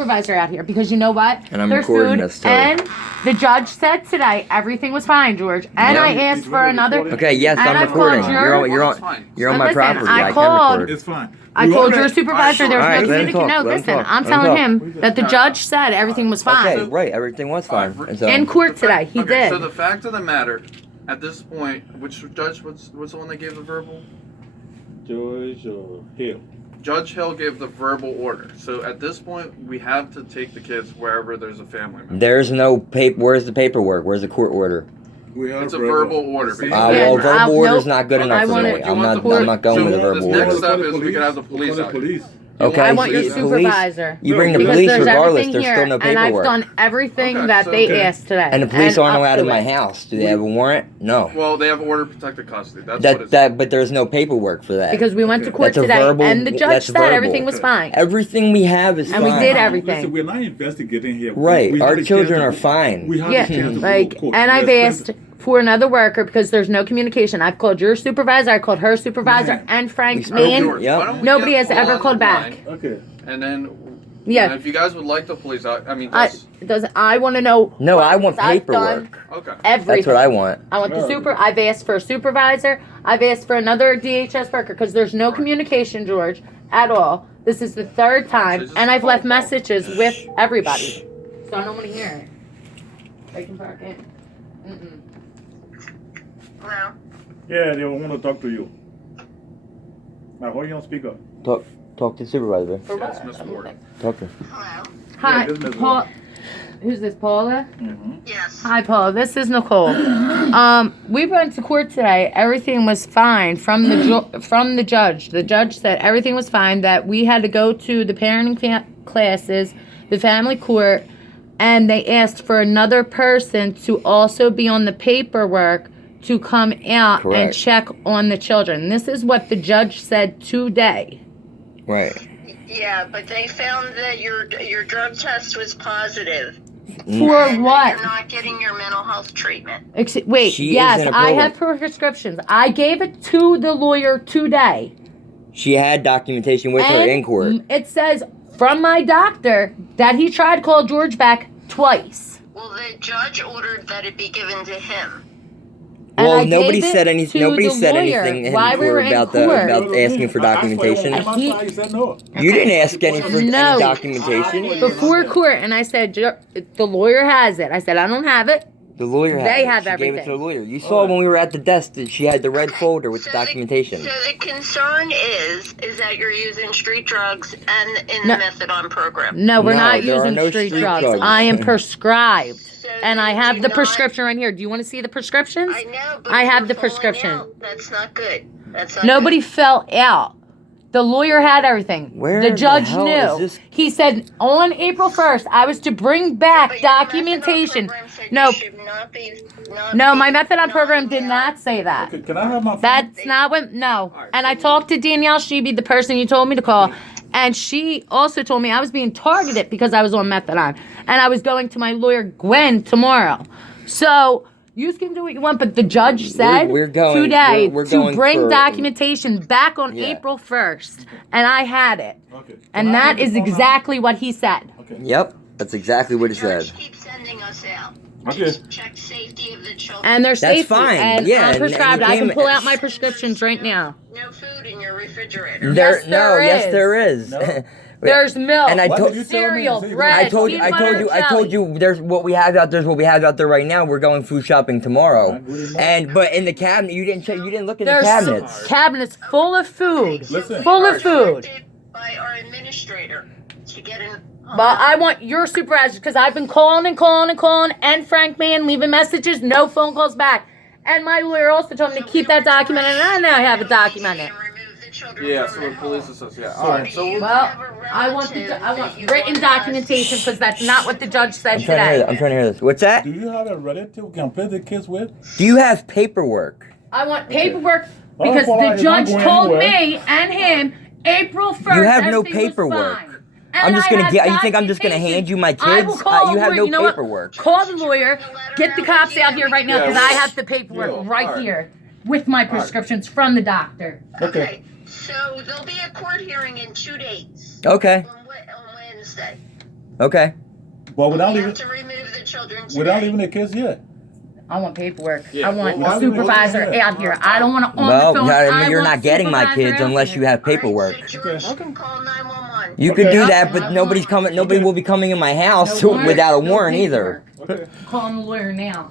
supervisor out here because you know what? And I'm There's recording food, this too. and the judge said today everything was fine, George. And I asked for another. Okay, yes, and I'm I recording. called You're on my Listen, property. I I called- can record. It's fine. I told your supervisor there was Alright, no let him communication. No, talk, let him listen, talk, I'm let him telling talk. him that the judge said everything was fine. Okay, right, everything was fine. And so, In court today, he did. So the fact of the matter, at this point, which judge was the one that gave the verbal? George Hill. Judge Hill gave the verbal order. So at this point, we have to take the kids wherever there's a family member. there's no paper. Where's the paperwork? Where's the court order? It's a verbal order, basically. Well, verbal order's nope. not good I enough for wanna- me. you I'm want not going with a the verbal next order. step is we can have the police out here. Okay, I want your police- supervisor. You bring the Because police there's regardless. everything There's here, still no and I've paperwork. done everything Okay, that so- they okay. asked today. And the police aren't up allowed to in my it. house. Do they have a warrant? No. Well, they have order protected custody. That's what it's. But there's no paperwork for that. Because we went to court That's a today, verbal- and the judge that's said verbal. everything was fine. Everything we have is And fine. we did everything. Listen, we're not investigating here. Right, We our had a children chance are to- fine. We had Yeah, a chance to like, go to court. and I've Let's- asked for another worker because there's no communication. I've called your supervisor, I called her supervisor, Man. and Frank We spoke Mann. to her. Yep. Why don't we Nobody get has Paul ever on called the back. line, Okay. And then, Yeah. if you guys would like the police, I want to know. No, what, I want 'cause I've done paperwork. okay. Everything. That's what I want. I want the Oh. I've asked for a supervisor. I've asked for another DHS worker because there's no communication, George, at all. This is the third time, just and I've left call. messages with everybody. So I don't want to hear it. They can park it. Hello? Yeah, they want to talk to you. Now, hold you on speaker. Talk to the supervisor. For Yes, what? Miss Ward. Talk to her. Hello? Hi, Yeah, this is Ms. Paul. Ward. Who's this, Paula? Yes. Hi, Paula. This is Nicole. We went to court today. Everything was fine from the judge. The judge said everything was fine. That we had to go to the parenting classes, the family court, and they asked for another person to also be on the paperwork to come out and Correct. check on the children. This is what the judge said today. Right. Yeah, but they found that your drug test was positive. For And that what? You're not getting your mental health treatment. Wait, She is yes, in a I program. have prescriptions. I gave it to the lawyer today. She had documentation with her in court. It says from my doctor that he tried to call George back twice. Well, the judge ordered that it be given to him. And Well, I nobody gave it said anything. to Nobody the said lawyer anything in while we were court in about court. about asking for documentation. He- You said no. You didn't ask any for any No. documentation. Before court, and I said, the lawyer has it. I said, I don't have it. The lawyer had They it. have She gave it to everything. the lawyer. You saw when we were at the desk that she had the red folder with the So documentation. So the concern is that you're using street drugs and in No. the methadone program. No, we're No, not there are using no street street drugs. drugs. I am prescribed. So And I they have do the not- prescription right here. Do you want to see the prescriptions? I know, but I have you're the falling prescription. out. That's not good. That's not Nobody good. fell out. The lawyer had everything. Where the the judge hell knew. is this- He said on April 1st, I was to bring back But your documentation. methadone program said No, you should not no, be- my methadone not program be did out. not say that. Okay, can I have my phone? That's not what, no. And I talked to Danielle Sheeby, the person you told me to call, and she also told me I was being targeted because I was on methadone. And I was going to my lawyer, Gwen, tomorrow. So, you can do what you want, but the judge said we're going- today we're to going bring for- documentation back on Yeah. April 1st. And I had it. Okay. Can And I that have the is phone now? exactly what he said. Okay. Yep, that's exactly what it said. Judge keeps sending us out. Okay. Just check safety of the children. And they're That's safety. fine. And Yeah, I'm and prescribed. you I can came- pull out my prescriptions right now. No food in your refrigerator. Yes, there yes, is. there is. No. There's milk, And I Why told did you tell me? cereal, You said- bread, I told peanut butter, you, I told jelly. you. There's what we have out. There's what we have out there right now. We're going food shopping tomorrow, but in the cabinet, you didn't check. You didn't look in the There's cabinets. cabinets full of food. Listen. Full of food. By our administrator to get in. But I want your supervisor because I've been calling and Frank Mann leaving messages, no phone calls back. And my lawyer also told me to keep that documented, and I know I have it documented. Yeah, so the police association. Yeah. All right. So we'll, Well, I want written documentation because that's not what the judge said I'm trying to hear today. this. I'm trying to hear this. What's that? Do you have a relative we can play the kids with? Do you have paperwork? I want paperwork Well, because Paula, the it's not judge going told anywhere. me and him April 1st. You have no everything was paperwork. fine. I'm And just I gonna have get. You think I'm just gonna documentation. hand you my I will kids? call You have lawyer. no You know what? paperwork. Call the lawyer. Get the cops out here right now Yeah, because I have the paperwork yeah, right alright. here with my prescriptions from the doctor. Okay. So there'll be a court hearing in 2 days. Okay. On Wednesday. Okay. But without You even have to remove the children without today. even the kids yet. I want paperwork. Yeah, I want well, a supervisor out here. I don't want to on Well, the phone. you're I not want getting my supervisor kids out unless here. you have All right, paperwork. so George, Okay. call 911. You could Okay. do that, Yeah. but nobody's coming. Nobody will be coming in my house No warrant, without a no warrant either. paperwork. Okay. Calling the lawyer now.